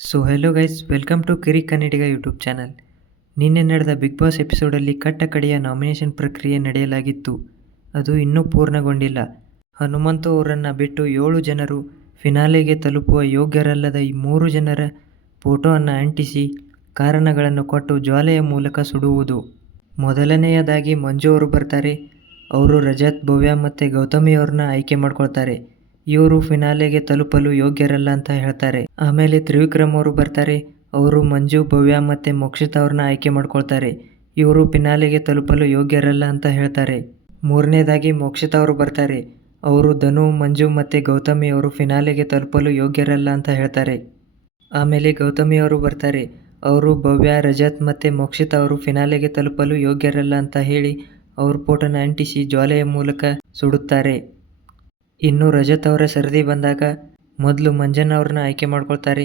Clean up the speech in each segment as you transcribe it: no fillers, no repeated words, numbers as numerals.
So hello guys, welcome to Kiri Kannadiga YouTube channel. ನಿನ್ನೆ ನಡೆದ big boss ಎಪಿಸೋಡಲ್ಲಿ ಕಟ್ಟ ಕಡೆಯ ನಾಮಿನೇಷನ್ ಪ್ರಕ್ರಿಯೆ ನಡೆಯಲಾಗಿತ್ತು. ಅದು ಇನ್ನೂ ಪೂರ್ಣಗೊಂಡಿಲ್ಲ. ಹನುಮಂತು ಅವರನ್ನು ಬಿಟ್ಟು 7 ಜನರು ಫಿನಾಲೆಗೆ ತಲುಪುವ ಯೋಗ್ಯರಲ್ಲದ ಈ 3 ಜನರ ಫೋಟೋವನ್ನು ಅಂಟಿಸಿ ಕಾರಣಗಳನ್ನು ಕೊಟ್ಟು ಜ್ವಾಲೆಯ ಮೂಲಕ ಸುಡುವುದು. ಮೊದಲನೆಯದಾಗಿ ಮಂಜು ಅವರು ಬರ್ತಾರೆ. ಅವರು ರಜತ್, ಭವ್ಯ ಮತ್ತು ಗೌತಮಿಯವ್ರನ್ನ ಆಯ್ಕೆ ಮಾಡ್ಕೊಳ್ತಾರೆ. ಇವರು ಫಿನಾಲೆಗೆ ತಲುಪಲು ಯೋಗ್ಯರಲ್ಲ ಅಂತ ಹೇಳ್ತಾರೆ. ಆಮೇಲೆ ತ್ರಿವಿಕ್ರಮ್ ಅವರು ಬರ್ತಾರೆ. ಅವರು ಮಂಜು, ಭವ್ಯ ಮತ್ತು ಮೋಕ್ಷಿತಾ ಅವ್ರನ್ನ ಆಯ್ಕೆ ಮಾಡ್ಕೊಳ್ತಾರೆ. ಇವರು ಫಿನಾಲೆಗೆ ತಲುಪಲು ಯೋಗ್ಯರಲ್ಲ ಅಂತ ಹೇಳ್ತಾರೆ. ಮೂರನೇದಾಗಿ ಮೋಕ್ಷಿತಾ ಅವರು ಬರ್ತಾರೆ. ಅವರು ಧನು, ಮಂಜು ಮತ್ತು ಗೌತಮಿ ಅವರು ಫಿನಾಲೆಗೆ ತಲುಪಲು ಯೋಗ್ಯರಲ್ಲ ಅಂತ ಹೇಳ್ತಾರೆ. ಆಮೇಲೆ ಗೌತಮಿ ಅವರು ಬರ್ತಾರೆ. ಅವರು ಭವ್ಯ, ರಜತ್ ಮತ್ತು ಮೋಕ್ಷಿತಾ ಅವರು ಫಿನಾಲೆಗೆ ತಲುಪಲು ಯೋಗ್ಯರಲ್ಲ ಅಂತ ಹೇಳಿ ಅವ್ರ ಫೋಟೋನ ಅಂಟಿಸಿ ಜ್ವಾಲೆಯ ಮೂಲಕ ಸುಡುತ್ತಾರೆ. ಇನ್ನು ರಜತ್ ಅವರ ಸರದಿ ಬಂದಾಗ ಮೊದಲು ಮಂಜಣ್ಣ ಅವ್ರನ್ನ ಆಯ್ಕೆ ಮಾಡ್ಕೊಳ್ತಾರೆ.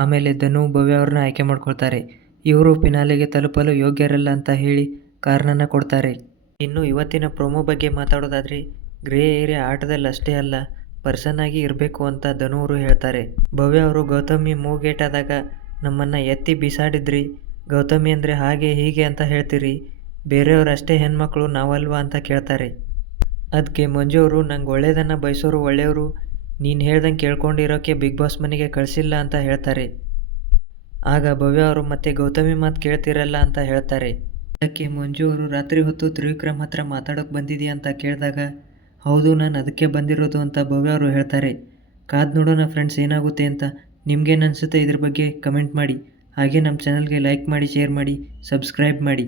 ಆಮೇಲೆ ಧನು, ಭವ್ಯ ಅವ್ರನ್ನ ಆಯ್ಕೆ ಮಾಡ್ಕೊಳ್ತಾರೆ. ಇವರು ಫಿನಾಲೆಗೆ ತಲುಪಲು ಯೋಗ್ಯರಲ್ಲ ಅಂತ ಹೇಳಿ ಕಾರಣನ ಕೊಡ್ತಾರೆ. ಇನ್ನು ಇವತ್ತಿನ ಪ್ರೊಮೋ ಬಗ್ಗೆ ಮಾತಾಡೋದಾದರೆ, ಗ್ರೇ ಏರಿಯಾ ಆಟದಲ್ಲಿ ಅಷ್ಟೇ ಅಲ್ಲ, ಪರ್ಸನ್ ಆಗಿ ಇರಬೇಕು ಅಂತ ಧನು ಅವರು ಹೇಳ್ತಾರೆ. ಭವ್ಯ ಅವರು ಗೌತಮಿ ಮೂಗೇಟಾದಾಗ ನಮ್ಮನ್ನು ಎತ್ತಿ ಬಿಸಾಡಿದ್ರಿ, ಗೌತಮಿ ಅಂದರೆ ಹಾಗೆ ಹೀಗೆ ಅಂತ ಹೇಳ್ತೀರಿ, ಬೇರೆಯವರು ಅಷ್ಟೇ ಹೆಣ್ಮಕ್ಳು ನಾವಲ್ವಾ ಅಂತ ಕೇಳ್ತಾರೆ. ಅದಕ್ಕೆ ಮಂಜು ಅವರು, ನಂಗೆ ಒಳ್ಳೇದನ್ನು ಬಯಸೋರು ಒಳ್ಳೆಯವರು, ನೀನು ಹೇಳ್ದಂಗೆ ಕೇಳ್ಕೊಂಡಿರೋಕ್ಕೆ ಬಿಗ್ ಬಾಸ್ ಮನೆಗೆ ಕಳಿಸಿಲ್ಲ ಅಂತ ಹೇಳ್ತಾರೆ. ಆಗ ಭವ್ಯ ಅವರು ಮತ್ತೆ ಗೌತಮಿ ಮಾತು ಕೇಳ್ತಿರಲ್ಲ ಅಂತ ಹೇಳ್ತಾರೆ. ಅದಕ್ಕೆ ಮಂಜು ಅವರು, ರಾತ್ರಿ ಹೊತ್ತು ತ್ರಿವಿಕ್ರಮ್ ಹತ್ರ ಮಾತಾಡೋಕೆ ಬಂದಿದೆಯಾ ಅಂತ ಕೇಳಿದಾಗ, ಹೌದು, ನಾನು ಅದಕ್ಕೆ ಬಂದಿರೋದು ಅಂತ ಭವ್ಯ ಅವರು ಹೇಳ್ತಾರೆ. ಕಾದು ನೋಡೋಣ ಫ್ರೆಂಡ್ಸ್ ಏನಾಗುತ್ತೆ ಅಂತ. ನಿಮ್ಗೇನು ಅನಿಸುತ್ತೆ ಇದ್ರ ಬಗ್ಗೆ ಕಮೆಂಟ್ ಮಾಡಿ. ಹಾಗೆ ನಮ್ಮ ಚಾನಲ್ಗೆ ಲೈಕ್ ಮಾಡಿ, ಶೇರ್ ಮಾಡಿ, ಸಬ್ಸ್ಕ್ರೈಬ್ ಮಾಡಿ.